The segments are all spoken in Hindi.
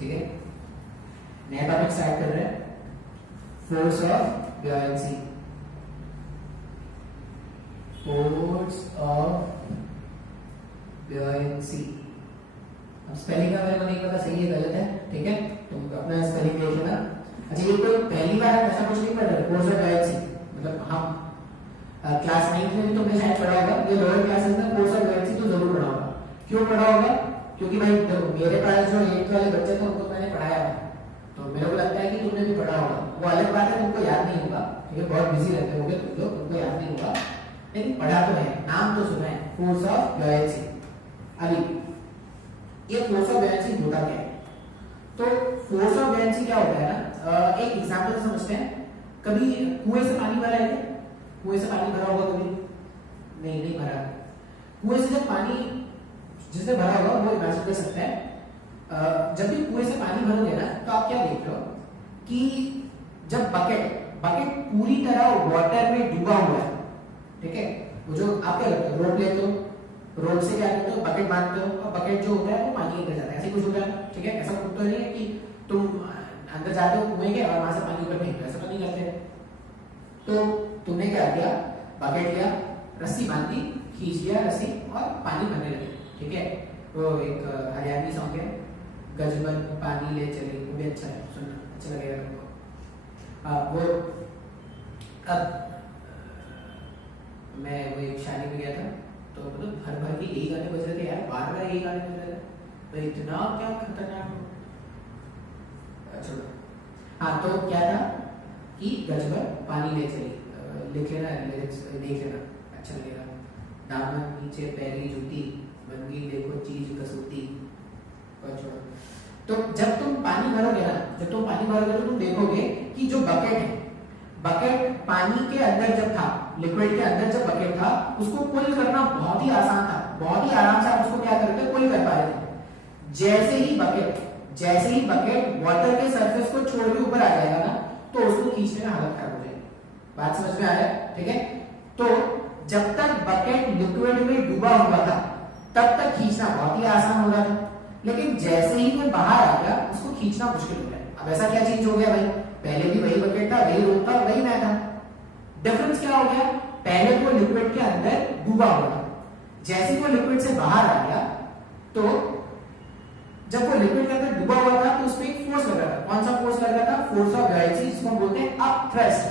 ठीक है, नया टॉपिक स्टार्ट कर रहे हैं, force of buoyancy. Force of buoyancy. अब स्पेलिंग का मेरे को नहीं पता सही है गलत है, ठीक है, तुम अपना स्पेलिंग देख लेना। अच्छा, ये कोई पहली बार ऐसा कुछ नहीं पढ़ रहे फोर्स ऑफ ब्योयेंसी, मतलब हम क्लास 9 में भी तुमने शायद पढ़ा होगा, ये लोअर क्लासेस में फोर्स ऑफ ब्योयेंसी तो जरूर पढ़ा होगा। क्यों पढ़ा होगा? क्योंकि भाई देखो मेरे पास जो 8th वाले बच्चे थे उनको मैंने पढ़ाया है, तो मेरे को लगता है कि तुमने भी पढ़ा होगा। वो अलग बात है तुमको याद नहीं होगा, ठीक है, बहुत बिजी रहते होगे तुम लोग, तुमको याद नहीं होगा, लेकिन पढ़ा तो है, नाम तो सुना है, फोर्स ऑफ ब्योयेंसी। अभी ये फोर्स ऑफ ब्योयेंसी होता क्या है? तो फोर्स ऑफ ब्योयेंसी क्या होता है ना, एक एग्जांपल से समझते हैं। कभी कुएं से पानी भरा है क्या? कुएं से पानी भरा होगा कभी? नहीं भरा। कुएं से जब पानी जिसने भरा होगा वो इमेजिन कर सकता है, जब भी कुएं से पानी भरोगे ना तो आप क्या देख रहे हो कि जब बकेट पूरी तरह वाटर में डूबा हुआ है, ठीक है, वो जो आप क्या करते हो, रोड लेते हो, रोड से क्या करते हो, बकेट बांधते हो, और बकेट जो होता है वो पानी अंदर जाता है, ऐसे कुछ होता है, ठीक है। ऐसा कुछ तो नहीं है कि तुम अंदर जाते हो कुएं के और वहां से पानी ऊपर फेंकते हो, ऐसा तो नहीं करते। तो तुमने क्या किया, बकेट लिया, रस्सी बांधी, खींच लिया रस्सी और पानी भरने लगे, ठीक है। वो एक हरियाणवी सॉन्ग है, गजबन पानी ले चले, वो भी अच्छा है, सुनना अच्छा लगेगा तुमको। वो अब मैं वो एक शादी में गया था, तो मतलब भर भर के यही गाने बज रहे थे यार, बार बार यही गाने बज रहे थे, तो इतना क्या खतरनाक। अच्छा हाँ, तो क्या था कि गजबन पानी ले चली, लिख लेना लिरिक्स, देख लेना अच्छा लगेगा। दामन नीचे पैरी जूती, बन गई देखो चीज कसूती। तो जब तुम पानी भरोगे ना, जब तुम पानी भरोगे तो तुम देखोगे कि जो बकेट है, बकेट पानी के अंदर जब था, लिक्विड के अंदर जब बकेट था, उसको पुल करना बहुत ही आसान था, बहुत ही आराम से आप उसको क्या करते पुल कर पा रहे थे। जैसे ही बकेट वाटर के सरफेस को छोड़ के ऊपर आ जाएगा ना, तो उसको खींचने में हालत खराब हो जाएगी। बात समझ में आ रहा है, ठीक है। तो जब तक बकेट लिक्विड में डूबा हुआ था तब तक खींचना बहुत ही आसान हो रहा था, लेकिन जैसे ही वो बाहर आ गया उसको खींचना मुश्किल हो गया। अब ऐसा क्या चेंज हो गया भाई, पहले भी वही बकेट था, वही रोड था, वही मैं था, डिफरेंस क्या हो गया? पहले वो लिक्विड के अंदर डूबा हुआ था, जैसे ही वो लिक्विड से बाहर आ गया, तो जब वो लिक्विड के अंदर डूबा हुआ था तो उसमें एक फोर्स लगा था। कौन सा फोर्स लगा था? फोर्स ऑफ ब्योयेंसी, जिसको हम बोलते हैं अप थ्रस्ट।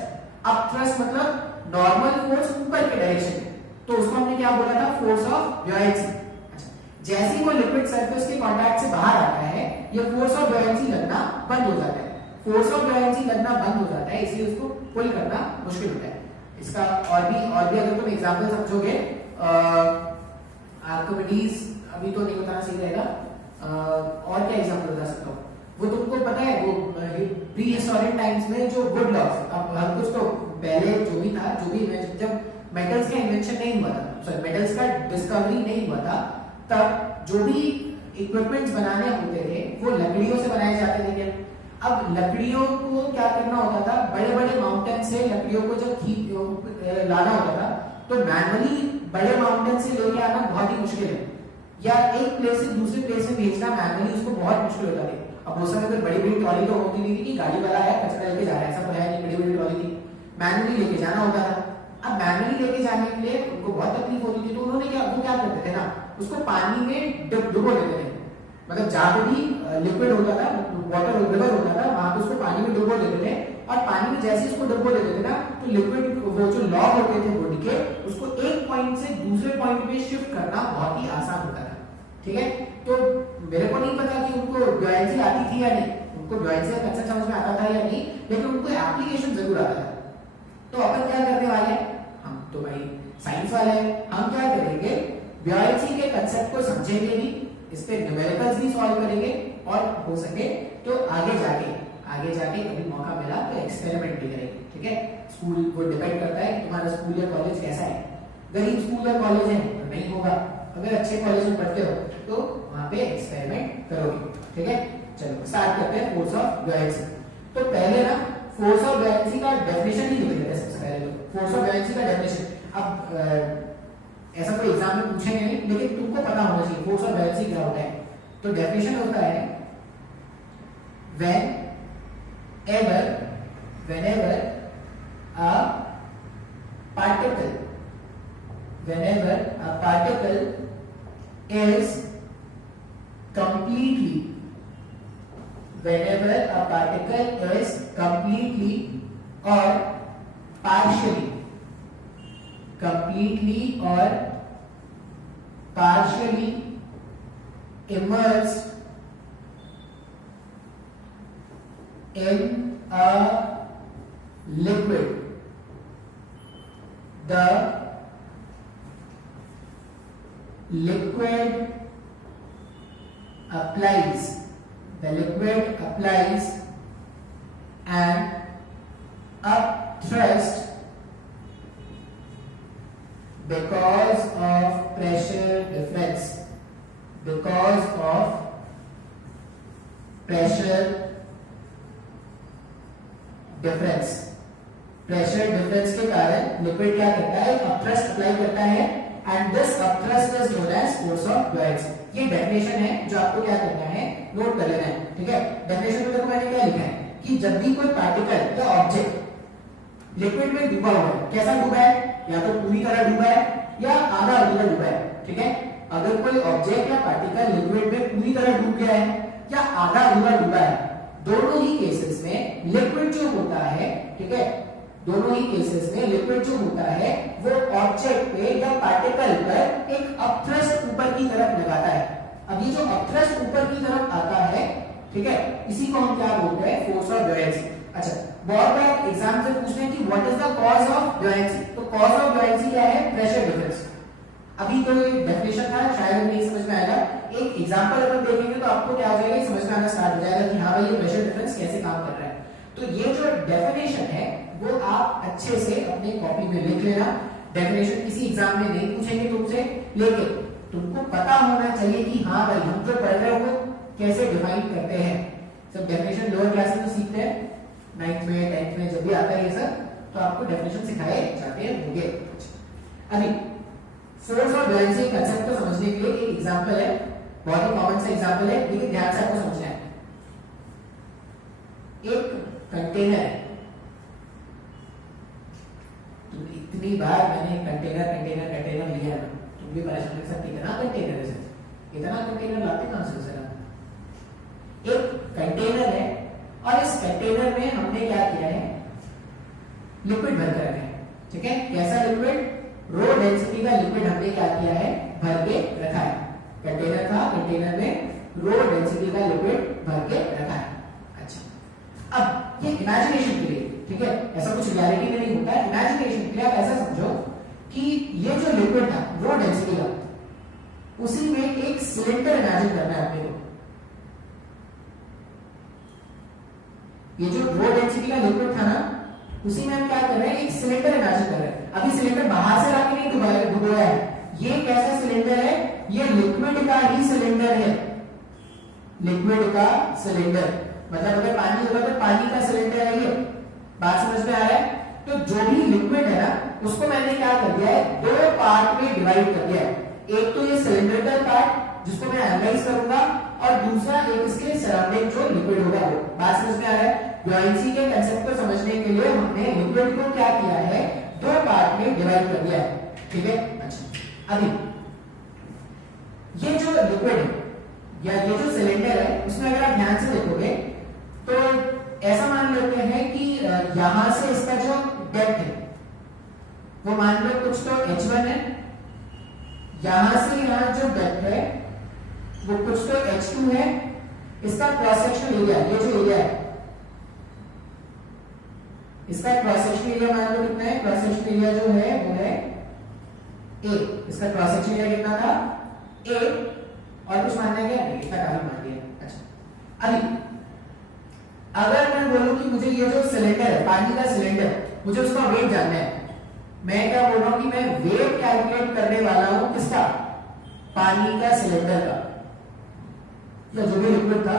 अप थ्रस्ट मतलब नॉर्मल फोर्स ऊपर के डायरेक्शन में, तो उसको हमने क्या बोला था? Force of buoyancy. अच्छा, जैसे ही वो लिक्विड सरफेस के कांटेक्ट से बाहर आता है, ये फोर्स ऑफ ब्योयेंसी लगना बंद हो जाता है। फोर्स ऑफ ब्योयेंसी लगना बंद हो जाता है, इसलिए उसको पुल करना मुश्किल होता है। इसका और भी अगर तुम एग्जांपल समझोगे, आर्किमिडीज, अभी तो नहीं बताना सही रहेगा, और क्या एग्जांपल बता सकता हूँ? वो तुमको पता है, वो प्री हिस्टोरिक टाइम्स में जो वुड लॉग्स, अब हर कुछ तो पहले जो भी था, जो भी जब मेटल्स का इन्वेंशन नहीं हुआ था, सॉरी मेटल्स का डिस्कवरी नहीं हुआ था, तब जो भी इक्विपमेंट्स बनाने होते थे वो लकड़ियों से बनाए जाते थे। क्या अब लकड़ियों को क्या करना होता था? बड़े बड़े माउंटेन से लकड़ियों को जब लाना होता था, तो मैनुअली बड़े माउंटेन से लेके आना बहुत ही मुश्किल है, या एक प्लेस से दूसरे प्लेस में भेजना मैनुअली उसको बहुत मुश्किल होता है। अब उस समय तो बड़ी बड़ी ट्रॉली तो होती नहीं थी कि गाड़ी वाला है कचरा लेके जा रहा है, ऐसा तो है नहीं, बड़ी बड़ी ट्रॉली थी, मैनुअली लेके जाना होता था। अब मैनुअली लेके जाने के लिए उनको बहुत तकलीफ होती थी, तो उन्होंने क्या करते थे ना, उसको पानी में डुबो देते थे, मतलब जहां पे भी लिक्विड होता था, वाटर रिवर होता था, वहां पे उसको पानी में डुबो देते थे, और पानी में जैसे उसको डुबो देते थे ना, तो लिक्विड वो जो लॉग होते थे वुड के, उसको एक पॉइंट से दूसरे पॉइंट में शिफ्ट करना बहुत ही आसान होता था, ठीक है। तो मेरे को नहीं पता कि उनको ब्योयेंसी आती थी या नहीं, उनको ब्योयेंसी का कंसेप्ट समझ में आता था या नहीं, लेकिन उनको एप्लीकेशन जरूर आता था। तो अपन क्या करने वाले हैं, हम तो भाई साइंस वाले हैं, हम क्या करेंगे, ब्योयेंसी के कंसेप्ट को समझेंगे भी, इस पे न्यूमेरिकल्स भी सॉल्व करेंगे, और हो सके तो आगे जाके कभी मौका मिला तो एक्सपेरिमेंट भी करेंगे, ठीक है। स्कूल को डिपेंड करता है तुम्हारा स्कूल या कॉलेज कैसा है, गरीब स्कूल या कॉलेज है तो नहीं होगा, अगर अच्छे कॉलेज में पढ़ते हो तो वहां पे एक्सपेरिमेंट करोगे, ठीक है। चलो स्टार्ट करते हैं फोर्स ऑफ ब्योयेंसी। तो पहले ना फोर्स ऑफ ब्योयेंसी का डेफिनेशन ही लिख लेते हैं सबसे पहले। तो फोर्स ऑफ ब्योयेंसी का डेफिनेशन, अब ऐसा कोई एग्जाम में पूछेंगे नहीं, लेकिन तुमको पता होना चाहिए फोर्स ऑफ ब्योयेंसी क्या होता है। तो डेफिनेशन होता है whenever a particle is completely or partially immersed in a liquid, the liquid applies an upthrust because of pressure difference. Pressure difference के कारण लिक्विड क्या करता है, अपथ्रस्ट अप्लाई करता है, and this upthrust is known as force of buoyancy. ये डेफिनेशन है जो आपको क्या करना है, नोट कर लेना है, ठीक है। डेफिनेशन में देखो मैंने क्या लिखा है कि जब भी कोई पार्टिकल या ऑब्जेक्ट लिक्विड में डूबा हुआ है, कैसा डूबा है, या तो पूरी तरह डूबा है या आधा अधूरा डूबा है, ठीक है। अगर कोई ऑब्जेक्ट या पार्टिकल लिक्विड में पूरी तरह डूब गया है या आधा अधूरा डूबा है, दोनों ही केसेस में लिक्विड जो होता है, ठीक है, दोनों ही केसेस में लिक्विड जो होता है वो ऑब्जेक्ट पे या पार्टिकल पर एक अपथ्रस्ट ऊपर की तरफ लगाता है। अब ये जो अपथ्रस्ट ऊपर की तरफ आता है, ठीक है, इसी को हम क्या बोलते हैं, फोर्स ऑफ बुयांसी। अच्छा, बहुत बार एग्जाम से पूछते हैं कि what is the cause of buoyancy. तो कॉज ऑफ बुयांसी क्या है, प्रेशर डिफरेंस। अभी तो ये डेफिनेशन था, शायद नहीं समझ में आएगा, एक एग्जांपल अपन देखेंगे तो आपको क्या हो जाएगा, समझ में आना स्टार्ट हो जाएगा कि हाँ भाई ये प्रेशर डिफरेंस कैसे काम कर रहा है। तो ये जो डेफिनेशन है वो आप अच्छे से अपनी कॉपी में लिख लेना। डेफिनेशन किसी एग्जाम में नहीं पूछेंगे तुमसे, लेकिन तुमको पता होना चाहिए कि हाँ भाई हम जो पढ़ रहे हैं वो कैसे डिफाइन करते हैं। सब डेफिनेशन लोअर क्लास में तो सीखते हैं, 9th में 10th में जब भी आता है ये सब, तो आपको डेफिनेशन सिखाए जाते होंगे। अभी फोर्स ऑफ बुयांसी कांसेप्ट को समझने के लिए एक एग्जांपल है, बहुत ही कॉमन सा एग्जांपल है, लेकिन ध्यान से आपको समझना है। एक कंटेनर है, तो इतनी बार मैंने कंटेनर लिया ना, तुम भी परेशान कर सकते, इतना कंटेनर है, इतना कंटेनर लाते कहां से सर। एक कंटेनर है और इस कंटेनर में हमने क्या किया है, लिक्विड भर कर रखा है, ठीक है। कैसा लिक्विड, रो डेंसिटी का लिक्विड हमने क्या किया है, भर के रखा है। कंटेनर था, कंटेनर में रो डेंसिटी का लिक्विड भर के रखा है। अच्छा, अब ये इमेजिनेशन के लिए, ठीक है, ऐसा कुछ रियलिटी में नहीं होता है, इमेजिनेशन के लिए आप ऐसा समझो कि ये जो लिक्विड था रो डेंसिटी का, उसी में एक सिलेंडर इमेजिन करना है अपने को। ये जो रो डेंसिटी का लिक्विड था ना, उसी में हम क्या कर रहे हैं, एक सिलेंडर इमेजिन कर रहे हैं। अभी सिलेंडर बाहर से लाके नहीं डुबोया है, ये कैसा सिलेंडर है, ये लिक्विड का ही सिलेंडर है, लिक्विड का सिलेंडर, मतलब अगर पानी होगा तो पानी का सिलेंडर है ये, बात समझ में आ रहा है। तो जो भी लिक्विड है ना, उसको मैंने क्या कर दिया है, दो पार्ट में डिवाइड कर दिया है। एक तो ये सिलेंड्रिकल पार्ट जिसको मैं एनालाइज करूंगा, और दूसरा एक इसके सराउंडिंग जो लिक्विड होगा वो। बात समझ में आ रहा है। बुयांसी के कांसेप्ट को समझने के लिए हमने लिक्विड को क्या किया है, दो पार्ट में डिवाइड कर दिया है, ठीक है। अच्छा, अभी ये जो लिक्विड है या ये जो सिलेंडर है, उसमें अगर आप ध्यान से देखोगे तो ऐसा मान लेते हैं कि यहां से इसका जो डेप्थ है वो मान लो कुछ तो h1 है, यहां से यहां जो डेप्थ है वो कुछ तो h2 है। इसका क्रॉस सेक्शनल एरिया, ये जो एरिया है इसका क्रॉस सेक्शनल एरिया मान लो कितना है, क्रॉस सेक्शनल एरिया जो है वो है a। इसका क्रॉस सेक्शनल एरिया कितना था, a, और कुछ मानना है क्या, नहीं, इतना काफी मान लिया। अच्छा, अभी अगर मैं बोलूं कि मुझे ये जो सिलेंडर है, पानी का सिलेंडर, मुझे उसका वेट जानना है, मैं क्या बोल रहा हूं कि मैं वेट कैलकुलेट करने वाला हूं, किसका, पानी का सिलेंडर का, या जो भी लिक्विड था,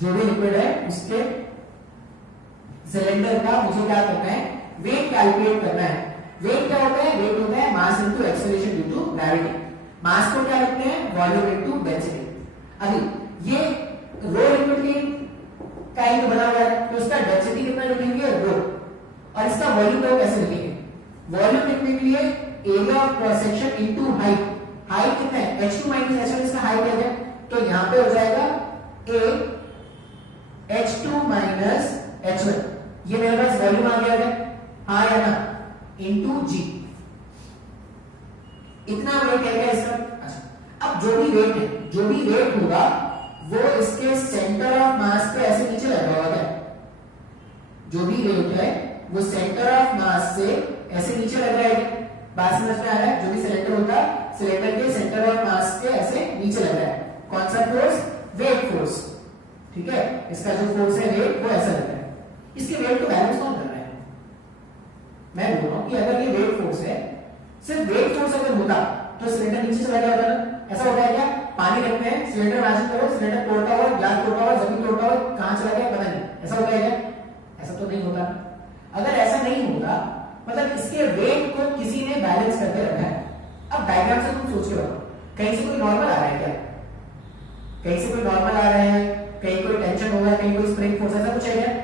जो भी लिक्विड है उसके सिलेंडर का मुझे क्या करना है, वेट कैलकुलेट करना है। वेट क्या होता है, वेट होता है mass into acceleration due to gravity. Mass को क्या लिखते हैं, वॉल्यूम इनटू डेंसिटी। अभी ये रो लिक्विड के लिए cross section into height, height कितना है h2 माइनस h1, इसका हाइट है, तो यहां पे हो जाएगा a h2 माइनस h1, ये मेरे पास वॉल्यूम आ गया है, हाँ या ना, इनटू g, इतना वेट है क्या इसका। अच्छा, अब जो भी वेट है, जो भी वेट होगा वो इसके सेंटर ऑफ मास पे ऐसे नीचे लगा हुआ है, जो भी वेट है वो सेंटर ऑफ मास से ऐसे नीचे लग रहा है, बात समझ में आ रहा है। जो भी सिलेंडर होता है सिलेंडर के सेंटर ऑफ मास से ऐसे नीचे लग रहा है, कौन सा फोर्स, वेट फोर्स, ठीक है, इसका जो फोर्स है वेट वो ऐसा लग रहा है। इसके वेट को बैलेंस कौन कर रहा है, मैं बोल रहा हूं कि अगर ये वेट फोर्स है, सिर्फ वेट फोर्स अगर होता तो सिलेंडर नीचे चला गया होता ना, ऐसा होता है क्या, पानी रखते हैं, सिलेंडर इमेजिन करो, सिलेंडर तोड़ता हुआ, ग्लास तोड़ता हुआ, जमीन तोड़ता हुआ, कहां चला गया पता नहीं, ऐसा होता है क्या, ऐसा तो नहीं होता। अगर ऐसा नहीं होता मतलब इसके वेट को किसी ने बैलेंस करके रखा है। अब डायग्राम से तुम सोच के बताओ, कहीं से कोई नॉर्मल आ रहा है क्या, कहीं से कोई नॉर्मल आ रहा है, कहीं कोई टेंशन हो रहा है, कहीं कोई स्प्रिंग फोर्स ऐसा कुछ है क्या,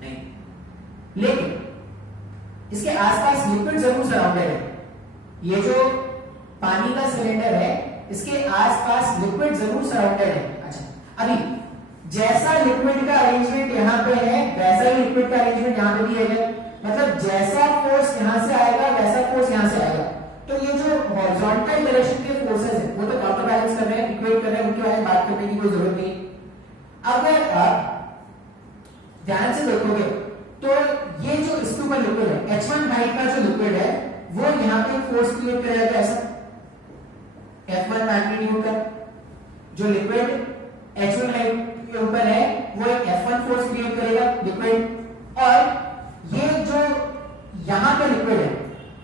नहीं। लेकिन इसके आसपास लिक्विड जरूर सराउंडेड है, ये जो पानी का सिलेंडर है इसके आसपास लिक्विड जरूर सराउंडेड है। अच्छा, अभी जैसा लिक्विड का अरेंजमेंट यहां पे है वैसा ही लिक्विड का अरेंजमेंट यहां पे भी है, मतलब जैसा फोर्स यहां से आएगा वैसा फोर्स यहां से आएगा। तो ये जो हॉरिजॉन्टल डायरेक्शन के फोर्सेस है वो तो काउंटर बैलेंस कर रहे हैं, इक्वेट कर रहे हैं, उनके बारे में बात करने की कोई जरूरत नहीं। अगर आप ध्यान से देखोगे तो ये जो इसके ऊपर लिक्विड है, H1 हाइट का जो लिक्विड है वो यहां पे फोर्स क्रिएट करेगा, ऐसा F1 मैग्नीट्यूड का जो लिक्विड H1 हाइट के ऊपर है वो एक F1 फोर्स क्रिएट करेगा लिक्विड, और ये जो यहां पे लिक्विड है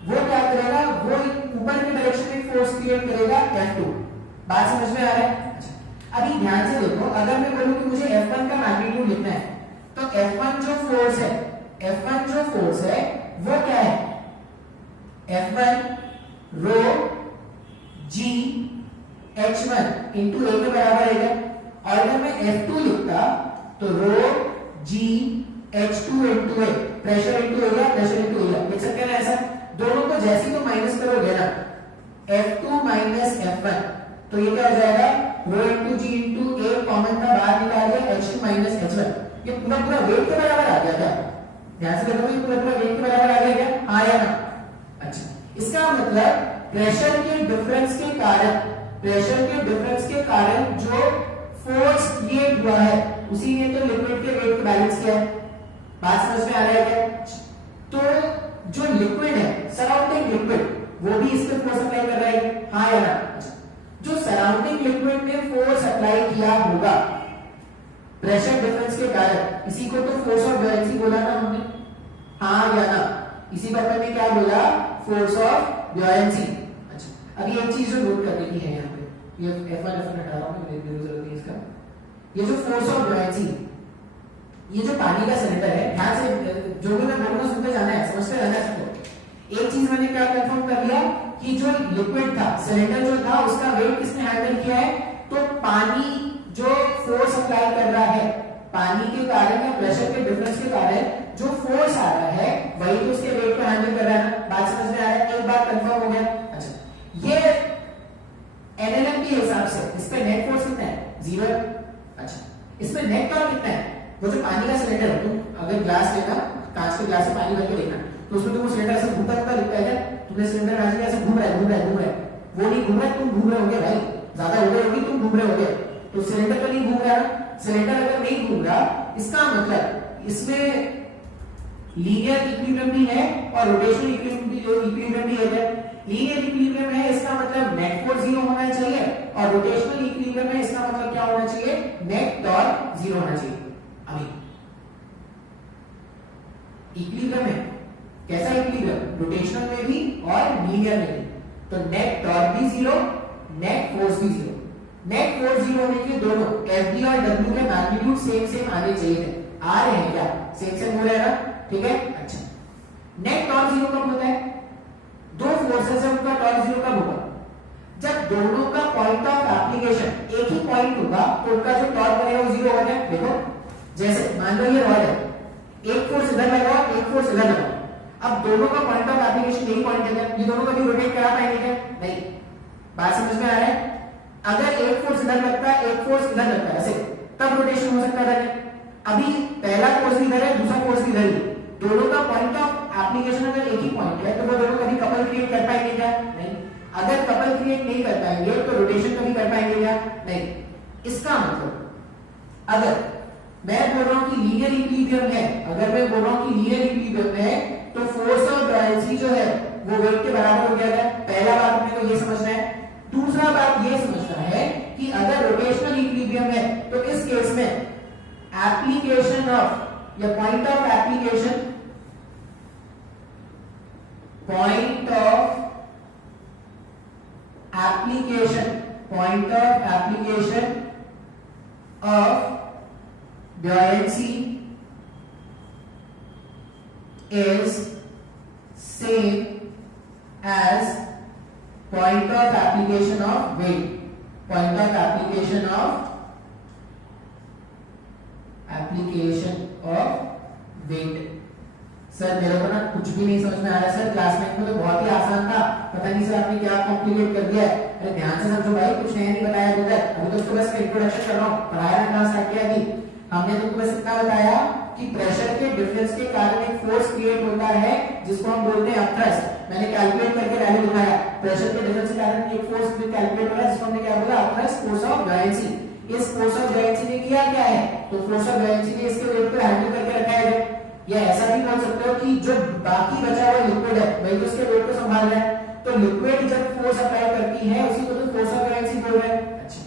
वो क्या करेगा, वो ऊपर की डायरेक्शन में फोर्स क्रिएट करेगा F2। बात समझ में आ रहा है। अभी ध्यान से देखो, अगर मैं बोलूं कि मुझे F1 का मैग्नीट्यूड लिखना है तो F1 जो फोर्स है, F1 जो फोर्स है वो क्या है, F1 row G H1 into A के बराबर है। और अगर मैं F2 लिखता तो रो G H2 into A, pressure into area, pressure into area, लिख सकते हैं ना ऐसा। दोनों को जैसे ही तो माइनस करोगे ना, F2 माइनस F1, तो ये क्या हो जाएगा, rho into G into A common था बाहर निकाल दिया, H2 माइनस H1, ये पूरा पूरा वेट के बराबर आ गया क्या, ध्यान से देखो, ये पूरा पूरा वेट के बराबर आ गया क्या, हाँ या ना। अच्छा, इसका मतलब प्रेशर के डिफरेंस के कारण, प्रेशर के डिफरेंस के कारण जो फोर्स क्रिएट हुआ है उसी ने तो लिक्विड के वेट को बैलेंस किया है। बात समझ में आ रहा है क्या। तो जो लिक्विड है, सराउंडिंग लिक्विड, वो भी इस पे फोर्स अप्लाई कर रहा है, हाँ या ना। जो सराउंडिंग लिक्विड ने फोर्स अप्लाई किया होगा प्रेशर डिफरेंस के कारण, इसी को तो फोर्स ऑफ ब्यूएंसी बोला ना हमने, हाँ या ना, इसी पर मैंने क्या बोला, फोर्स ऑफ ब्यूएंसी। अच्छा, अभी एक चीज जो नोट करने की है यहाँ पे, ये F1 हटा रहा हूं, मेरी जरूरत नहीं इसका। ये जो फोर्स ऑफ ब्यूएंसी, ये जो पानी का सिलेंडर है, ध्यान से जो भी मैं बोलूंगा सुनते जाना है, समझते जाना है सबको। एक चीज मैंने क्या कंफर्म कर लिया कि जो लिक्विड था, सिलेंडर जो था, उसका वेट किसने हैंडल किया है, तो पानी जो फोर्स अप्लाई कर रहा है, पानी के कारण या प्रेशर के डिफरेंस के कारण जो फोर्स आ रहा है वही तो उसके वेट को हैंडल कर रहा है ना। बात समझ में आ रहा है, एक बात कंफर्म हो गया। अच्छा, ये एनएलएम के हिसाब से इस पे नेट फोर्स कितना है, 0। अच्छा, इसमें नेट टॉर्क कितना है, वो जो पानी का सिलेंडर है, तुम अगर ग्लास लेना, कांच के ग्लास से पानी भर के देखना, तो उसमें तुमको सिलेंडर ऐसे घूमता घूमता दिखता है क्या, तुमने सिलेंडर ऐसे ऐसे घूम रहा है, घूम रहा है, घूम रहा है, वो नहीं घूम रहा है, तुम घूम रहे होगे भाई, ज्यादा हो गए होगी, तुम घूम रहे होगे, तो सिलेंडर तो नहीं घूम रहा। सिलेंडर अगर नहीं घूम रहा, इसका मतलब इसमें लीनियर इक्विलिब्रियम भी है और रोटेशनल इक्विलिब्रियम भी है। लीनियर इक्विलिब्रियम है, इसका मतलब नेट फोर्स 0 होना चाहिए, और रोटेशनल इक्विलिब्रियम है, इसका मतलब क्या होना चाहिए, नेट टॉर्क 0 होना चाहिए। अभी इक्विलिब्रियम है, कैसा इक्विलिब्रियम, रोटेशनल में भी और लीनियर में भी, तो नेट टॉर्क भी 0, नेट फोर्स भी 0। नेट फोर्स 0 होने के दोनों Fb और W के मैग्नीट्यूड सेम सेम आने चाहिए थे, आ रहे हैं क्या, सेम सेम हो रहा है ना, ठीक है। अच्छा, नेट टॉर्क 0 कब होता है, दो फोर्सेस है उनका टॉर्क 0 कब होगा, जब दोनों का पॉइंट ऑफ एप्लीकेशन एक ही पॉइंट होगा तो उनका जो टॉर्क बनेगा वो 0 होगा। देखो, जैसे मान लो ये रॉड है, एक फोर्स इधर लगाओ, एक फोर्स इधर लगाओ, अब दोनों का पॉइंट ऑफ एप्लीकेशन यही पॉइंट है, ये दोनों कभी रोटेट करा पाएंगे क्या? नहीं। बात समझ में आ रहा है? अगर एक फोर्स इधर लगता है, एक फोर्स इधर लगता है, ऐसे तब रोटेशन हो सकता है। अभी पहला फोर्स इधर है, दूसरा फोर्स इधर ही, दोनों का पॉइंट ऑफ एप्लीकेशन अगर एक ही पॉइंट है तो वो दोनों कभी कपल क्रिएट कर पाएंगे क्या? नहीं। अगर कपल क्रिएट नहीं कर पाएंगे तो रोटेशन कभी कर पाएंगे क्या? नहीं। इसका मतलब अगर मैं बोल रहा हूं कि लीनियर इक्विलिब्रियम है, अगर मैं बोल रहा हूं कि लीनियर इक्विलिब्रियम है तो फोर्स ऑफ बायएंसी जो है वो वेट के बराबर हो गया है। पहला बात अपने को ये समझना है। दूसरा बात ये समझना है कि अगर रोटेशनल इक्विलिब्रियम है तो इस केस में एप्लीकेशन ऑफ या point of application of buoyancy is same as point of application of weight. Point of application of weight. Sir मेरे को ना कुछ भी नहीं समझ में आ रहा सर, क्लास में तो बहुत ही आसान था, पता नहीं सर आपने क्या कॉम्प्लिकेट कर दिया है। अरे ध्यान से समझो भाई, कुछ नया नहीं बताया तुझे, अभी तो उसको बस इंट्रोडक्शन कर रहा हूँ, पढ़ाया क्लास स्टार्ट किया अभी। हमने तुमको बस इतना बताया कि प्रेशर के डिफरेंस के कारण एक फोर्स क्रिएट होता है जिसको हम बोलते हैं अपथ्रस्ट। मैंने कैलकुलेट करके वैल्यू दिखाया, प्रेशर के डिफरेंस के कारण एक फोर्स कैलकुलेट हो रहा है जिसको हमने क्या बोला? Upthrust force of buoyancy. इस फोर्स ऑफ बायएंसी ने किया क्या है? तो फोर्स ऑफ बायएंसी ने इसके वेट को हैंडल करके रखा है। या ऐसा भी बोल सकते हो कि जो बाकी बचा हुआ लिक्विड है वही तो उसके वेट को संभाल रहा है, तो लिक्विड जब फोर्स अप्लाई करती है उसी को तो फोर्स ऑफ बायएंसी बोल रहे हैं। अच्छा,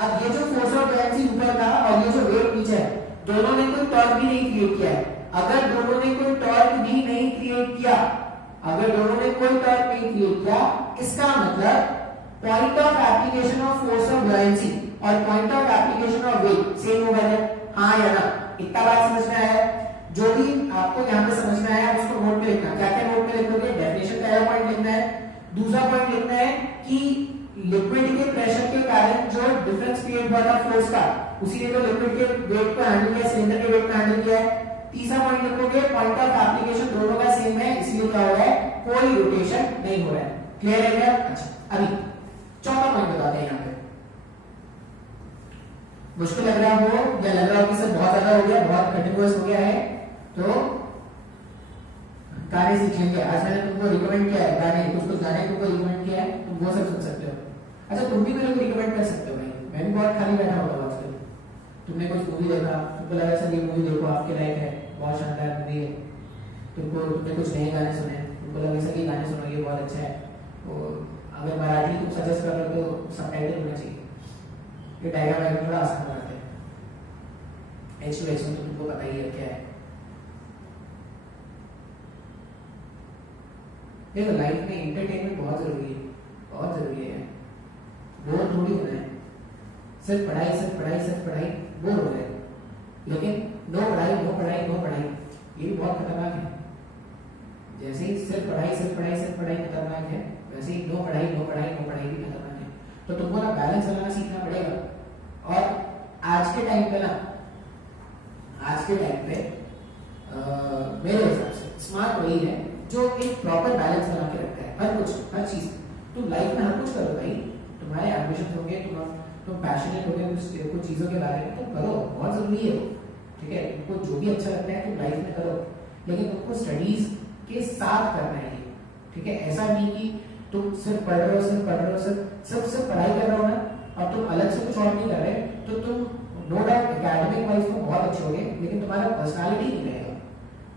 अब ये जो फोर्स ऑफ बायएंसी ऊपर था और ये जो वेट नीचे है, दोनों ने कोई टॉर्क भी नहीं क्रिएट किया है। अगर दोनों ने कोई टॉर्क भी नहीं क्रिएट किया, अगर दोनों ने कोई टॉर्क नहीं क्रिएट किया, इसका मतलब point of application of force of buoyancy और point of application of weight same हो गए। हाँ या ना? इतना बात समझ में आया? जो भी आपको यहाँ पे समझ में आया उसको नोट में लिखना। क्या क्या नोट में लिखोगे? डेफिनेशन का पहला पॉइंट लिखना है, दूसरा पॉइंट लिखना है कि लिक्विड के प्रेशर के कारण जो डिफरेंस क्रिएट हुआ था फोर्स का, उसी ने तो लिक्विड के वेट को हैंडल किया, सिलेंडर के वेट को हैंडल किया है। तीसरा पॉइंट लिखोगे पॉइंट ऑफ एप्लीकेशन दोनों का सेम है, इसलिए क्या हो रहा है? कोई रोटेशन नहीं हो रहा है। क्लियर है क्या? अच्छा, अभी चौथा पॉइंट बताते हैं। यहाँ पे मुश्किल लग रहा हो या लग रहा हो कि सर बहुत ज्यादा हो गया, बहुत कंटिन्यूअस हो गया है, तो गाने सीख लेंगे। आज मैंने तुमको रिकमेंड किया है गाने, कुछ गाने तुमको रिकमेंड किया है, तुम वो सब सुन सकते हो। अच्छा, तुम भी मेरे को रिकमेंड कर सकते हो भाई, मैं भी बहुत खाली बैठा होता हूँ आजकल। तुमने कुछ मूवी देखा, तुमको लगा सर ये मूवी देखो आपके लायक है, बहुत शानदार मूवी है, तुमने कुछ नए गाने सुने, तुमको लगा सर ये गाने सुनो ये बहुत अच्छा है, तो अगर मराठी तुम सजेस्ट कर रहे हो तो सबटाइटल होना चाहिए। ये डायग्राम थोड़ा आसान बनाते हैं। H2H में तो तुमको पता ही है क्या है। देखो लाइफ में एंटरटेनमेंट बहुत जरूरी है, बहुत जरूरी है। बोर थोड़ी होना है, सिर्फ पढ़ाई सिर्फ पढ़ाई सिर्फ पढ़ाई, बोर हो रहे। लेकिन नो पढ़ाई नो पढ़ाई नो पढ़ाई, ये भी बहुत खतरनाक है। जैसे ही सिर्फ पढ़ाई सिर्फ पढ़ाई सिर्फ पढ़ाई खतरनाक है, वैसे ही नो पढ़ाई नो पढ़ाई नो पढ़ाई भी खतरनाक है। तो तुमको ना बैलेंस बनाना सीखना पड़ेगा। और आज के टाइम पे ना, आज के टाइम पे मेरे हिसाब से स्मार्ट वही है जो एक प्रॉपर बैलेंस बना के रखता है हर कुछ, हर चीज। तुम लाइफ में हर कुछ करो भाई, तुम्हारे एम्बिशन होंगे, तुम पैशनेट होगे कुछ चीजों के बारे में, तुम करो, बहुत जरूरी है। ठीक है, तुमको जो भी अच्छा लगता है तुम लाइफ में करो, लेकिन तुमको स्टडीज के साथ करना है। ठीक है, ऐसा नहीं कि तुम सिर्फ पढ़ रहे हो सिर्फ पढ़ रहे हो सिर्फ पढ़ाई कर रहे हो ना, अब तुम अलग से कुछ और नहीं कर रहे, तो तुम नो डाउट एकेडमिक वाइज तो बहुत अच्छे होगे, लेकिन तुम्हारा पर्सनालिटी नहीं रहेगा।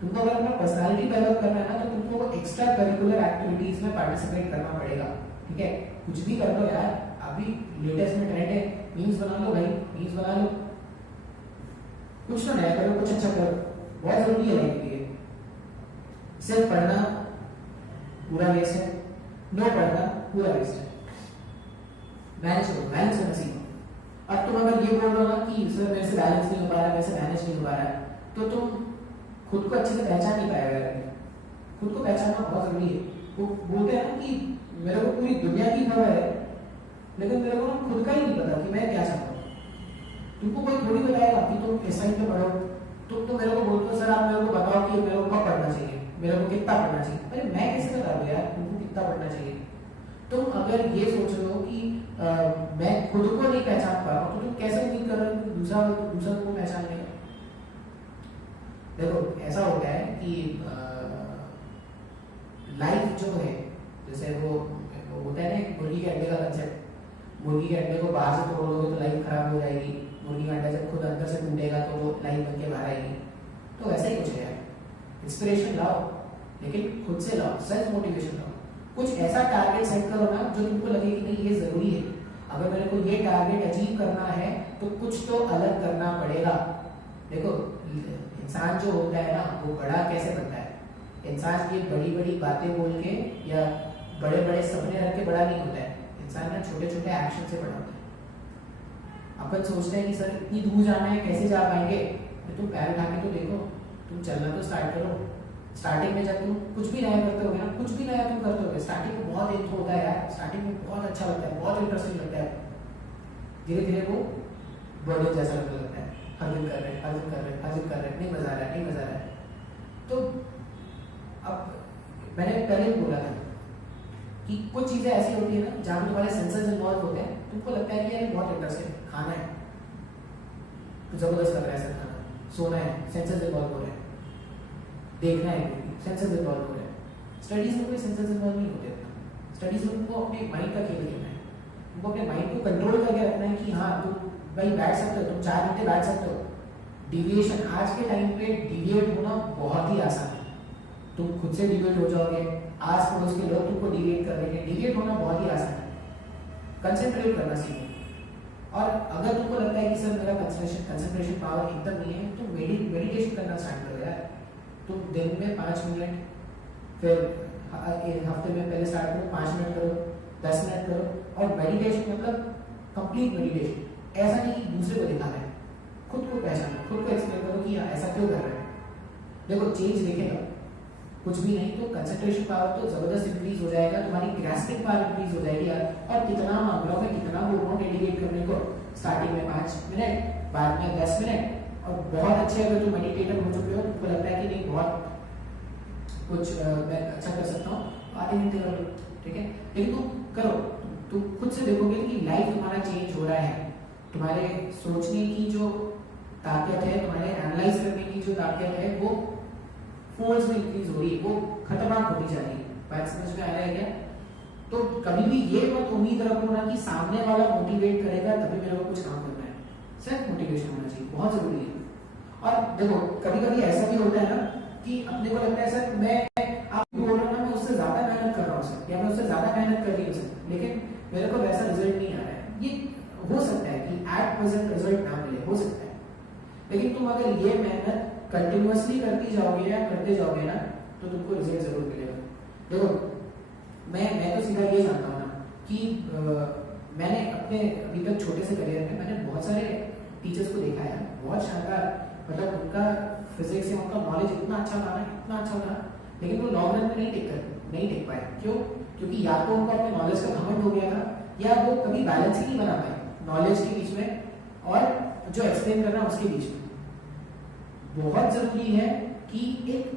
तुमको अगर अपना पर्सनालिटी डेवलप करना है ना, तो तुमको एक्स्ट्रा करिकुलर एक्टिविटीज में पार्टिसिपेट करना पड़ेगा। ठीक है, कुछ भी कर लो यार, अभी लेटेस्ट में ट्रेंड है, मीम्स बना लो भाई, मीम्स बना लो, कुछ तो नया करो, कुछ अच्छा करो, बहुत जरूरी है लाइफ के लिए। सिर्फ पढ़ना पूरा वेस्ट है, नो पढ़ना पूरा वेस्ट है। मैनेज करो, बैलेंस करना सीखो। अब तुम अगर ये बोल रहे हो ना कि सर मेरे से बैलेंस नहीं हो पा रहा है, मेरे से मैनेज नहीं हो पा रहा है, तो तुम खुद को अच्छे से पहचान नहीं पाएगा। खुद को पहचानना बहुत जरूरी है। वो बोलते हैं ना कि मेरे को पूरी दुनिया की खबर है, लेकिन मेरे को खुद का ही नहीं पता कि मैं क्या चाहता हूँ। तुमको कोई थोड़ी बताएगा कि तुम इस टाइम पे पढ़ो, तुम तो मेरे को बोलते हो सर आप मेरे को बताओ कि मेरे को कब पढ़ना चाहिए, मेरे को कितना पढ़ना चाहिए। अरे मैं कैसे बता दूँ यार तुमको कितना पढ़ना चाहिए? तुम अगर ये सोच रहे हो कि मैं खुद को नहीं पहचान पा रहा हूँ, तो तुम कैसे उम्मीद कर रहे हो कि दूसरा को पहचान लेगा? देखो ऐसा होता है कि लाइफ जो है, जैसे वो होता है ना मुर्गी के अंडे का कंसेप्ट। मुर्गी के अंडे को बाहर से तोड़ दोगे तो लाइफ खराब हो जाएगी, मुर्गी का अंडा जब खुद अंदर से टूटेगा तो वो लाइफ बन के बाहर आएगी। तो वैसा ही कुछ है यार, इंस्पिरेशन लाओ लेकिन खुद से लाओ, सेल्फ मोटिवेशन लाओ। कुछ ऐसा टारगेट सेट करो ना जो तुमको लगे कि नहीं ये जरूरी है, अगर मेरे को ये टारगेट अचीव करना है तो कुछ तो अलग करना पड़ेगा। देखो इंसान जो होता है ना वो बड़ा कैसे बनता है? इंसान ये बड़ी बड़ी बातें बोल के या बड़े बड़े सपने रख के बड़ा नहीं होता है। इंसान ना छोटे छोटे एक्शन से बड़ा होता है। अपन सोचते हैं कि सर इतनी दूर जाना है, कैसे जा पाएंगे? तो तुम पैर उठा के तो देखो, तुम चलना तो स्टार्ट करो। स्टार्टिंग में जब तुम कुछ भी नया करते होगे ना, कुछ भी नया तुम करते होगे, स्टार्टिंग में बहुत इंट्रो होता है यार, स्टार्टिंग में बहुत अच्छा लगता है, बहुत इंटरेस्टिंग लगता है। धीरे धीरे वो बर्डन जैसा लगने लगता है, हर दिन कर रहे हैं, हर दिन कर रहे हैं, हर दिन कर रहे हैं, नहीं मजा आ रहा है, नहीं मजा आ रहा है। तो अब मैंने पहले भी बोला था कि कुछ चीजें ऐसी होती है ना जहाँ तुम्हारे सेंसर्स इन्वॉल्व होते हैं, तुमको लगता है कि यार बहुत इंटरेस्टिंग, खाना है तो जबरदस्त लग रहा है सर खाना, सोना है सेंसर्स इन्वॉल्व हो रहे हैं, देखना है सेंसर्स इन्वॉल्व हो रहे हैं। स्टडीज में कोई सेंसर्स इन्वॉल्व नहीं होते इतना। स्टडीज में तुमको अपने माइंड का खेल खेलना है, तुमको अपने माइंड को कंट्रोल करके रखना है कि हाँ तुम भाई बैठ सकते हो, तुम 4 घंटे बैठ सकते हो। डिविएशन आज के टाइम पे डिविएट होना बहुत ही आसान है। तुम खुद से डिविएट हो जाओगे, आस पड़ोस के लोग तुमको डिविएट कर देंगे, डिविएट होना बहुत ही आसान है। कंसंट्रेट करना सीखो। और अगर तुमको लगता है कि सर मेरा कंसंट्रेशन पावर एकदम नहीं है, तो मेडिटेशन करना स्टार्ट करो यार। तुम दिन में 5 मिनट, फिर एक हफ्ते में पहले स्टार्ट करो 5 मिनट करो, 10 मिनट करो। और मेडिटेशन मतलब कंप्लीट मेडिटेशन, ऐसा नहीं कि दूसरे को दिखाना है, खुद को पहचानो, खुद को एक्सप्लेन करो कि ऐसा क्यों कर रहे हैं। देखो चेंज दिखेगा, कुछ भी नहीं तो कंसंट्रेशन पावर तो जबरदस्त इंक्रीज हो जाएगा, तुम्हारी ग्रास्पिंग पावर इंक्रीज हो जाएगी यार। और कितना मामलों में कितना बोल रहा हूँ डेडिकेट करने को, स्टार्टिंग में 5 मिनट, बाद में 10 मिनट। और बहुत अच्छे अगर तुम मेडिटेटर हो चुके हो, तुमको लगता है कि नहीं बहुत कुछ मैं अच्छा कर सकता हूँ, आधे घंटे कर लो, ठीक है। लेकिन तुम करो, तुम खुद से देखोगे कि लाइफ तुम्हारा चेंज हो रहा है। तुम्हारे सोचने की जो ताकत है, तुम्हारे एनालाइज करने की जो ताकत है, वो फोल्ड्स में इंक्रीज हो रही है, वो खतरनाक होती जा रही है। बात समझ में आ रहा है क्या? तो कभी भी ये मत उम्मीद रखो ना कि सामने वाला मोटिवेट करेगा तभी मेरे को कुछ काम करना है। सेल्फ मोटिवेशन होना चाहिए, बहुत जरूरी है। और देखो कभी कभी ऐसा भी होता है ना कि अपने को लगता है सर मैं आप बोल रहे हो ना, मैं उससे ज्यादा मेहनत कर रहा हूँ सर, या मैं उससे ज्यादा मेहनत कर रही हूँ सर, लेकिन मेरे को वैसा रिजल्ट नहीं आ रहा है। ये हो सकता है कि एट प्रेजेंट रिजल्ट ना मिले, हो सकता है। लेकिन तुम अगर ये मेहनत कंटिन्यूअसली करती जाओगे या करते जाओगे ना, तो तुमको रिजल्ट जरूर मिलेगा। देखो मैं तो सीधा ये जानता हूँ ना कि मैंने अपने अभी तक छोटे से करियर में मैंने बहुत सारे टीचर्स को देखा है, बहुत शानदार, मतलब उनका फिजिक्स या उनका नॉलेज इतना अच्छा था ना, इतना अच्छा था, लेकिन वो लॉन्ग रन में नहीं टिक पाए। क्यों? क्योंकि या तो उनको अपने नॉलेज का घमंड हो गया था, या वो कभी बैलेंस ही नहीं बना पाए नॉलेज के बीच में और जो एक्सप्लेन करना उसके बीच में। बहुत जरूरी है कि एक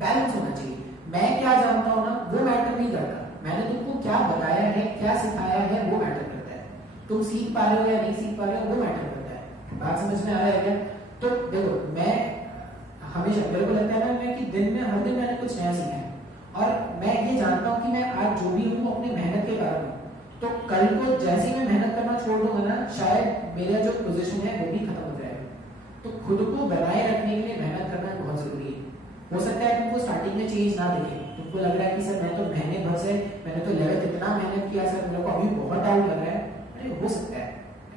बैलेंस होना चाहिए। मैं क्या जानता हूं ना वो मैटर नहीं करता, मैंने तुमको क्या बताया है, क्या सिखाया है, वो मैटर करता है। तुम सीख पा रहे हो या नहीं सीख पा रहे हो, वो मैटर करता है। बात समझ में आ रहा है क्या? तो देखो मैं हमेशा, मेरे को लगता है ना कि दिन में हर दिन मैंने कुछ नया सीखा है, और मैं ये जानता हूँ कि मैं आज जो भी हूँ वो अपनी मेहनत के कारण हूँ। तो कल को जैसे ही मैं मेहनत करना छोड़ दूंगा ना, शायद मेरा जो पोजीशन है वो भी खत्म हो जाएगा। तो खुद को बनाए रखने के लिए मेहनत करना बहुत जरूरी है। हो सकता है तुमको स्टार्टिंग में चेंज ना दिखे, तुमको लग रहा है कि सर मैं तो महीने भर से, मैंने तो 11th इतना मेहनत किया सर, मेरे को अभी बहुत डाउट लग रहा है। अरे हो सकता है,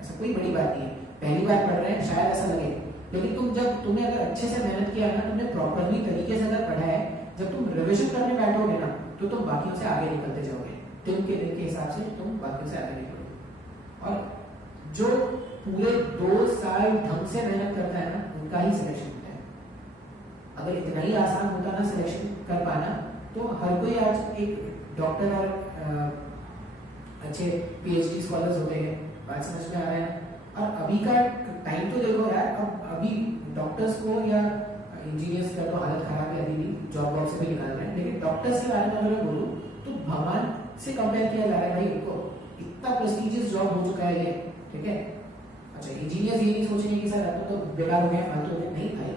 ऐसा कोई बड़ी बात नहीं है, पहली बार पढ़ रहे हैं शायद ऐसा लगे, लेकिन तुमने अगर अच्छे से मेहनत किया ना, तुमने प्रॉपरली तरीके से अगर पढ़ा है, जब तुम रिविजन करने बैठोगे ना, तो तुम बाकियों से आगे निकलते जाओगे। दिन के हिसाब से तुम बाकियों से आगे निकलोगे। और जो पूरे 2 साल ढंग से मेहनत करता है ना, उनका ही सिलेक्शन होता है। अगर इतना ही आसान होता ना सिलेक्शन कर पाना, तो हर कोई आज एक डॉक्टर और अच्छे पीएचडी स्कॉलर्स होते हैं। बात समझ में आ रहा है? और अभी का टाइम तो देखो यार, अब अभी डॉक्टर्स को या इंजीनियर्स का तो हालत खराब है, अभी भी जॉब वॉब से भी निकाल रहे हैं, लेकिन डॉक्टर्स के बारे में अगर मैं बोलूँ तो भगवान से कंपेयर किया जा रहा है भाई उनको, इतना प्रेस्टिजियस जॉब हो चुका है ये, ठीक है। अच्छा इंजीनियर्स ये नहीं सोचेंगे कि सर अब तो बेकार हो गया, फालतू हो गया, नहीं भाई,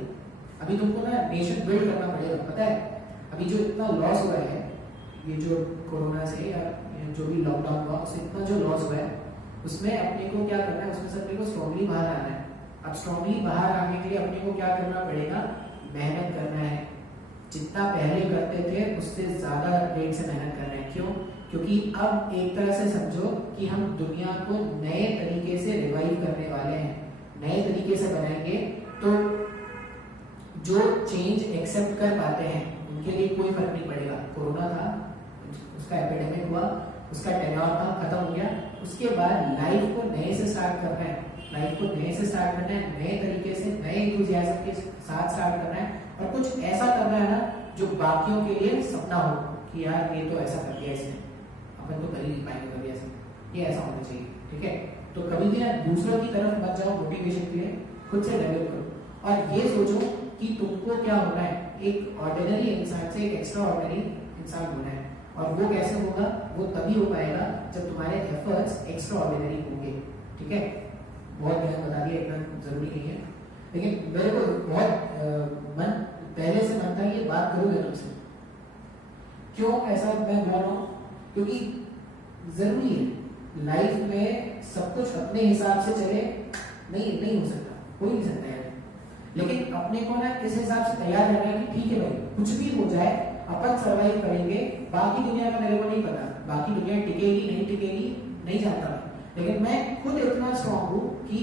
अभी तुमको ना नेशन बिल्ड करना पड़ेगा। पता है अभी जो इतना लॉस हुआ है ये जो कोरोना से या जो भी लॉकडाउन हुआ उससे इतना जो लॉस हुआ है उसमें अपने को क्या करना है, उसमें से अपने को स्ट्रांगली बाहर आना है। अब स्ट्रांगली बाहर आने के लिए अपने को क्या करना पड़ेगा, मेहनत करना है, जितना पहले करते थे उससे ज्यादा रेट से मेहनत करना है। क्यों? क्योंकि अब एक तरह से समझो कि हम दुनिया को नए तरीके से रिवाइव करने वाले हैं, नए तरीके से बनाएंगे। तो जो चेंज एक्सेप्ट कर पाते हैं उनके लिए कोई फर्क नहीं पड़ेगा। कोरोना था, उसका एपिडेमिक हुआ, उसका टेन्योर था, खत्म हो गया, उसके बाद लाइफ को नए से स्टार्ट करना है, लाइफ को नए से स्टार्ट करना है, नए तरीके से नए एंथुसियाज्म के साथ स्टार्ट करना है और कुछ ऐसा करना है ना जो बाकियों के लिए सपना हो कि यार ये तो ऐसा कर दिया इसने, अपन तो कर ही नहीं पाएंगे कभी ऐसा, ये ऐसा होना चाहिए, ठीक है। तो कभी भी ना दूसरों की तरफ मत जाओ मोटिवेशन के लिए, खुद से डेवलप करो और ये सोचो कि तुमको क्या होना है, एक ऑर्डिनरी इंसान से एक एक्स्ट्रा ऑर्डिनरी इंसान होना है। और वो कैसे होगा, वो तभी हो पाएगा जब तुम्हारे एफर्ट्स एक्स्ट्रा ऑर्डिनरी होंगे, ठीक है। बहुत मैंने बता दिया, इतना जरूरी नहीं है, लेकिन मेरे को बहुत मन पहले से मन था ये बात करूंगा तुमसे। क्यों ऐसा मैं बोल रहा हूँ, क्योंकि जरूरी है लाइफ में सब कुछ अपने हिसाब से चले, नहीं हो सकता, कोई नहीं सकता है, लेकिन अपने को ना इस हिसाब से तैयार रहना है कि ठीक है भाई कुछ भी हो जाए अपन सर्वाइव करेंगे। बाकी दुनिया का मेरे को नहीं पता, बाकी दुनिया टिकेगी नहीं टिकेगी नहीं जानता मैं, लेकिन मैं खुद इतना स्ट्रॉन्ग हूँ कि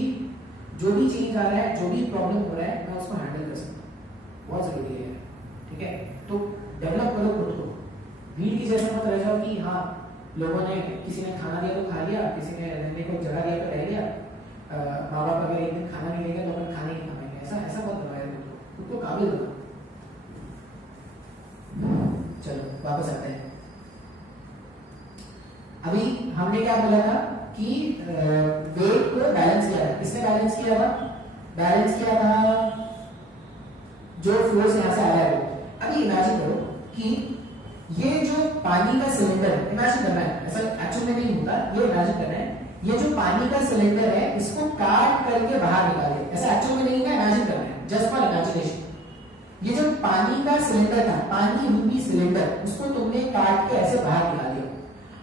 जो भी चेंज आ रहा है, जो भी प्रॉब्लम हो रहा है, मैं उसको हैंडल कर सकता हूँ। बहुत जरूरी है, ठीक है। तो डेवलप करो खुद को, भीड़ की जैसा मत रह जाओ कि हाँ लोगों ने, किसी ने खाना दिया तो खा लिया, किसी ने रहने को जगह दिया तो रह लिया, माँ बाप अगर एक दिन खाना नहीं देंगे तो अपन खाना ही नहीं खाएंगे, ऐसा मत बनाए खुद को काबिल बना। चलो वापस आते हैं। अभी हमने क्या बोला था कि वेट को बैलेंस किया था, किसने बैलेंस किया था, बैलेंस किया था जो फोर्स यहां से आया है वो। अभी इमेजिन करो कि ये जो पानी का सिलेंडर, इमेजिन करना है, ऐसा एक्चुअल में नहीं होता, ये इमेजिन करना है, ये जो पानी का सिलेंडर है इसको काट करके बाहर निकाले, ऐसा एक्चुअल में नहीं है, इमेजिन करना है, जस्ट फॉर इमेजिनेशन। ये जो पानी का सिलेंडर था, पानी रूपी सिलेंडर, उसको तुमने काट के ऐसे बाहर निकाल दिया।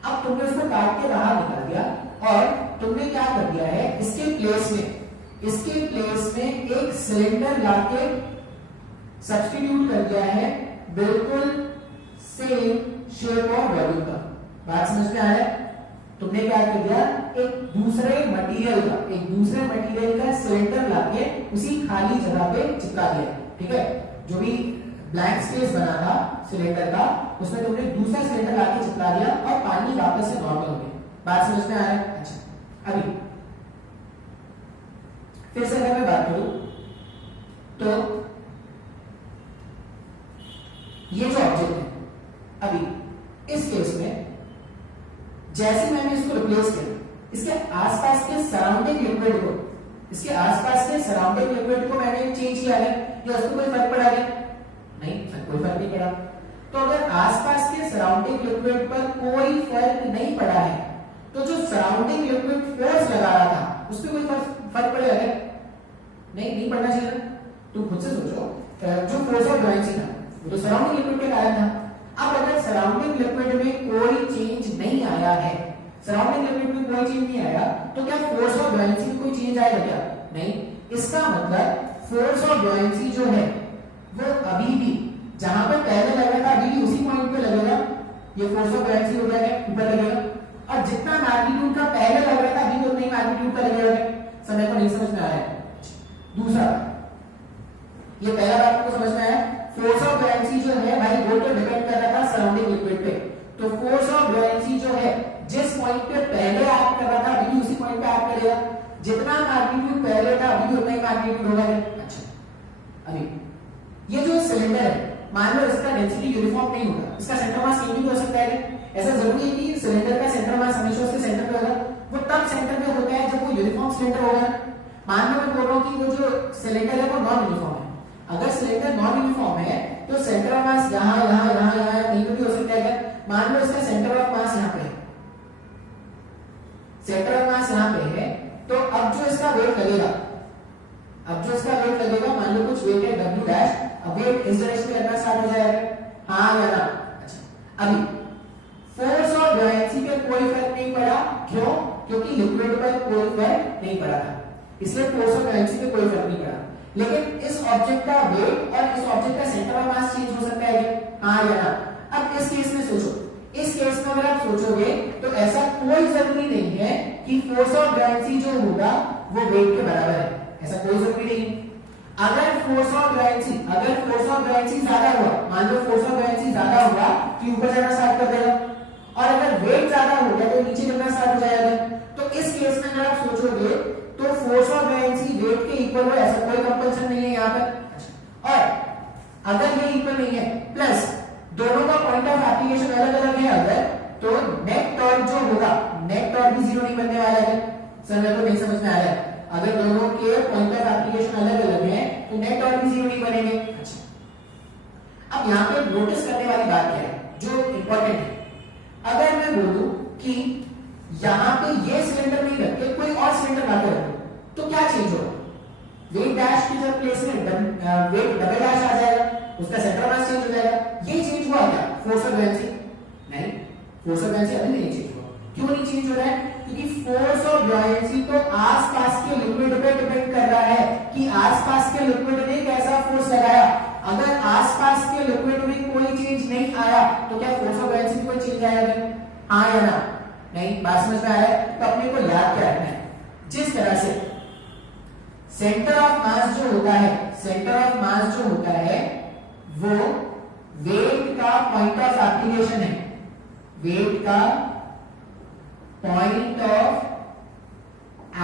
अब तुमने उसको काट के बाहर निकाल दिया और तुमने क्या कर दिया है, इसके प्लेस में एक सिलेंडर लाके सब्स्टिट्यूट कर दिया है बिल्कुल सेम शेप और वॉल्यूम का। बात समझ में आ रहा है? तुमने क्या कर दिया, एक दूसरे मटेरियल का सिलेंडर लाके उसी खाली जगह पे चिपका दिया, ठीक है। जो भी ब्लैंक स्पेस बना था सिलेंडर का, उसमें तुमने दूसरा सिलेंडर लाके चिपका दिया और पानी वापस से नॉर्मल हो गया। बात समझ में आ रहा है? अच्छा, अभी फिर से अगर मैं बात करूं तो ये जो ऑब्जेक्ट है, अभी इस केस में जैसे मैंने इसको रिप्लेस किया, इसके आसपास के सराउंडिंग लिक्विड को, इसके आसपास के सराउंडिंग लिक्विड को मैंने चेंज किया है, या उसको कोई फर्क पड़ा क्या? नहीं, कोई फर्क नहीं पड़ा। तो अगर आसपास के सराउंडिंग लिक्विड पर कोई फर्क नहीं पड़ा है, तो जो सराउंडिंग लिक्विड फोर्स लगा रहा था उस पर कोई फर्क पड़ेगा क्या? नहीं पड़ना चाहिए। तुम खुद से सोचो, जो फोर्स ऑफ बॉयंसी था वो तो सराउंडिंग लिक्विड के कारण था। अब अगर सराउंडिंग लिक्विड में कोई चेंज नहीं आया है, सराउंडिंग लिक्विड में कोई चेंज नहीं आया, तो क्या फोर्स ऑफ बॉयंसी में कोई चेंज आएगा क्या? नहीं। इसका मतलब फोर्स ऑफ बॉयंसी जो है वो अभी भी जहां पर पहले लगा था अभी भी उसी पॉइंट पे लगेगा। ये फोर्स ऑफ बॉयंसी हो गया है, ऊपर लगेगा, और जितना मैग्नीट्यूड का पहले लग रहा था अभी भी उतना ही मैग्नीट्यूड का लगेगा। समय को नहीं समझ में आ रहा है? दूसरा, ये पहला बात को समझ में आया, फोर्स ऑफ बॉयंसी जो है भाई वो तो डिपेंड कर रहा था सराउंडिंग लिक्विड पे। तो फोर्स ऑफ बॉयंसी जो है जिस पॉइंट पे पहले एक्ट कर रहा था अभी भी उसी पॉइंट पे एक्ट करेगा। जितना मैग्नीट्यूड पहले था अभी भी उतना ही मैग्नीट्यूड होगा। अच्छा, अभी ये जो सिलेंडर है, मान लो इसका डेंसिटी यूनिफॉर्म नहीं होगा, इसका सेंटर मास चेंज हो सकता है। ऐसा जरूरी है कि सिलेंडर का सेंटर मास हमेशा उसके सेंटर पे होगा? वो तब सेंटर पे होता है जब वो यूनिफॉर्म सिलेंडर होगा। मान लो मैं बोल रहा हूँ कि वो जो सिलेंडर है वो नॉन यूनिफॉर्म है। अगर सिलेंडर नॉन यूनिफॉर्म है तो सेंटर ऑफ मास यहाँ यहाँ यहाँ यहाँ कहीं भी हो सकता है। मान लो इसका सेंटर ऑफ मास यहाँ पे है, सेंटर ऑफ मास यहाँ पे है, तो अब जो इसका वेट लगेगा, मान लो कुछ वेट है W डैश, अब वेट इस डायरेक्शन में लगना स्टार्ट हो जाएगा, हाँ या ना। अच्छा, अभी फोर्स ऑफ बॉयंसी पे कोई फर्क नहीं पड़ा, क्यों? क्योंकि लिक्विड पर कोई फर्क नहीं पड़ा था, इसलिए फोर्स ऑफ बॉयंसी पे कोई फर्क नहीं पड़ा। लेकिन इस ऑब्जेक्ट का वेट और इस ऑब्जेक्ट का सेंटर ऑफ मास चेंज हो सकता है, हाँ या ना। अब इस केस में सोचो, इस केस में अगर आप सोचोगे तो ऐसा कोई जरूरी नहीं है कि फोर्स ऑफ बॉयंसी जो होगा वो वेट के बराबर है, ऐसा कोई जरूरी नहीं है। अगर फोर्स ऑफ बॉयंसी ज्यादा हुआ, मान लो फोर्स ऑफ बॉयंसी ज्यादा हुआ कि ऊपर जाना स्टार्ट कर देगा, और अगर वेट ज्यादा हो गया तो नीचे गिरना स्टार्ट हो जाएगा। तो इस केस में अगर आप सोचोगे तो फोर्स ऑफ बॉयंसी वेट के इक्वल हो, ऐसा कोई कंपल्सन नहीं है यहाँ पर। और अगर ये इक्वल नहीं है, प्लस दोनों का पॉइंट ऑफ एप्लीकेशन अलग अलग है अगर, तो नेट टॉर्क जो होगा, नेट टॉर्क भी जीरो नहीं बनने वाला है। सर मेरे को नहीं समझ में आ रहा है, अगर दोनों के पॉइंट ऑफ एप्लीकेशन अलग अलग है तो नेट टॉर्क भी जीरो नहीं बनेंगे। अच्छा, अब यहाँ पे नोटिस करने वाली बात क्या है जो इंपॉर्टेंट है, अगर मैं बोलूं कि यहां पे ये सिलेंडर नहीं रख के कोई और सिलेंडर लाकर रखो तो क्या चेंज होगा? वेट डैश की जब प्लेस में वेट डबल डैश आ जाएगा, उसका सेंटर मास चेंज हो जाएगा। ये चेंज हुआ क्या? फोर्स ऑफ बॉयंसी नहीं, फोर्स ऑफ बॉयंसी अभी नहीं चेंज हुआ। क्यों नहीं चेंज हो रहा है? क्योंकि फोर्स ऑफ बॉयंसी तो आसपास के लिक्विड पे डिपेंड कर रहा है कि आसपास के लिक्विड ने कैसा फोर्स लगाया। अगर आसपास के लिक्विड में कोई चेंज नहीं आया तो क्या फोर्स ऑफ बॉयंसी में कोई चेंज आएगा? हाँ या ना? नहीं। बात समझ में आ रहा है? तो अपने को याद क्या रखना है, जिस तरह से सेंटर ऑफ मास जो होता है, सेंटर ऑफ मास जो होता है वो वेट का पॉइंट ऑफ एप्लीकेशन है, वेट का पॉइंट ऑफ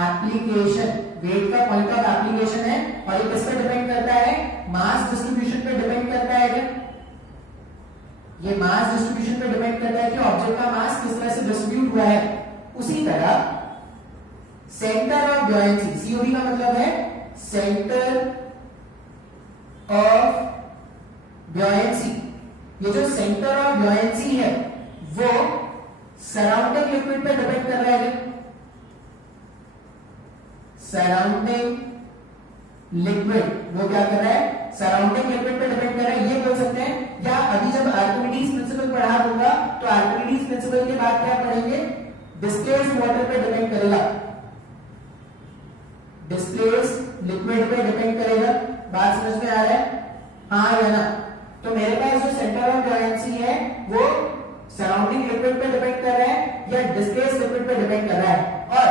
एप्लीकेशन, वेट का पॉइंट ऑफ एप्लीकेशन है। और ये किस पे डिपेंड करता है? मास डिस्ट्रीब्यूशन पे डिपेंड करता है क्या? ये मास डिस्ट्रीब्यूशन पे डिपेंड करता है कि ऑब्जेक्ट का मास किस तरह से डिस्ट्रीब्यूट हुआ है। उसी तरह सेंटर ऑफ बॉयंसी, सीओबी का मतलब है सेंटर ऑफ बॉयंसी, ये जो सेंटर ऑफ बॉयंसी है वो सराउंडिंग लिक्विड पे डिपेंड कर रहा है। सराउंडिंग लिक्विड वो क्या कर रहा है? सराउंडिंग लिक्विड पे डिपेंड कर रहा है, ये बोल सकते हैं। या अभी जब आर्किमिडीज प्रिंसिपल पढ़ा दूंगा तो आर्किमिडीज प्रिंसिपल के बाद क्या पढ़ेंगे? डिस्प्लेस्ड वाटर पे डिपेंड करेगा, डिस्प्लेस्ड लिक्विड पे डिपेंड करेगा। बात समझ में आ रहा है? हाँ या ना? तो मेरे पास जो सेंटर ऑफ बॉयंसी है वो सराउंडिंग लिक्विड पे डिपेंड कर रहा है या डिस्प्लेस्ड लिक्विड पे डिपेंड कर रहा है। और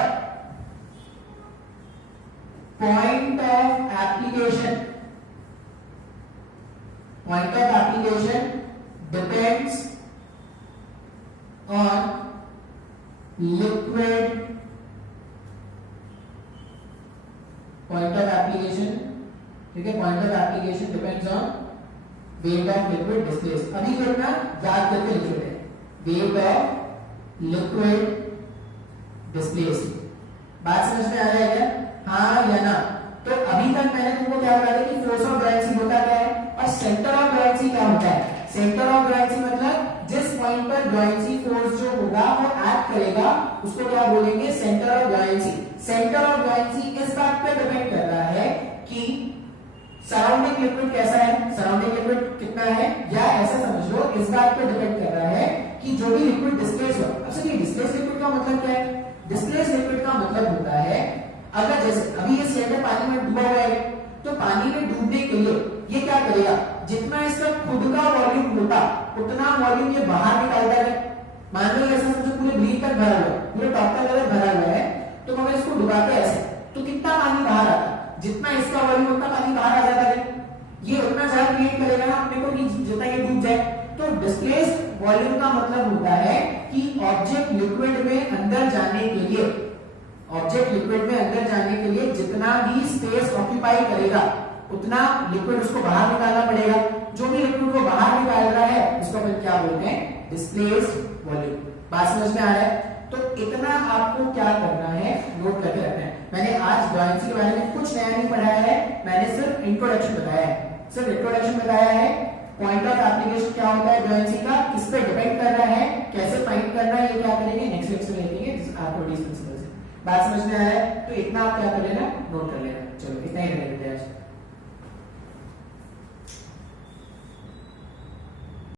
point of application, point of application depends on liquid, point of application, ठीक है, point of application depends on weight of liquid displaced. अभी करना याद करके लिख लेते हैं, वेट ऑफ लिक्विड डिस्प्लेस्ड। बात समझ में आ रहा है क्या? हाँ या ना? तो अभी तक मैंने तुमको क्या बताया कि फोर्स ऑफ बॉयंसी होता क्या है और सेंटर ऑफ बॉयंसी क्या होता है। सेंटर ऑफ बॉयंसी मतलब जिस पॉइंट पर बॉयंसी फोर्स जो होगा वो एक्ट करेगा उसको क्या बोलेंगे? Centre of buoyancy. Centre of buoyancy इस बात पे डिपेंड कर रहा है कि सराउंडिंग लिक्विड कैसा है, सराउंडिंग लिक्विड कितना है, या ऐसा समझ लो इस बात पे डिपेंड कर रहा है कि जो भी लिक्विड डिस्प्लेस हो। अब चलिए डिस्प्लेस लिक्विड का मतलब क्या है? डिस्प्लेस लिक्विड का मतलब होता है अगर जैसे अभी ये सिलेंडर पानी में डूबा हुआ है तो पानी में डूबने के लिए ये क्या करेगा? जितना इसका खुद का वॉल्यूम होता उतना वॉल्यूम ये बाहर निकालता है। मान लो ऐसा समझो पूरे ब्रीथ तक भरा हुआ है, पूरे टॉप तक अगर भरा हुआ है तो अगर इसको डुबाते ऐसे तो कितना पानी बाहर आता? जितना इसका वॉल्यूम उतना पानी बाहर आ जाता है। ये उतना ज्यादा क्रिएट करेगा ना अपने को कि जितना ये डूब जाए। तो डिस्प्लेस्ड वॉल्यूम का मतलब होता है कि ऑब्जेक्ट लिक्विड में अंदर जाने के लिए, ऑब्जेक्ट लिक्विड में अंदर जाने के लिए जितना भी स्पेस ऑक्यूपाई करेगा उतना लिक्विड उसको बाहर निकालना पड़ेगा। जो भी लिक्विड को बाहर निकाल रहा है उसको अपन क्या बोलते हैं? Displaced volume. बात समझ में आ रहा है? तो इतना आपको क्या करना है? नोट करके रखना है। मैंने आज बॉयंसी के बारे में कुछ नया नहीं पढ़ाया है, मैंने सिर्फ इंट्रोडक्शन बताया है। सिर्फ इंट्रोडक्शन बताया है। पॉइंट ऑफ एप्लीकेशन क्या होता है बुयांसी का, किस पे डिपेंड कर रहा है, कैसे फाइंड करना है, ये क्या करेंगे नेक्स्ट लेक्चर में देखेंगे आर्किमिडीज प्रिंसिपल से। बात समझ में आया है तो इतना आप क्या कर लेना नोट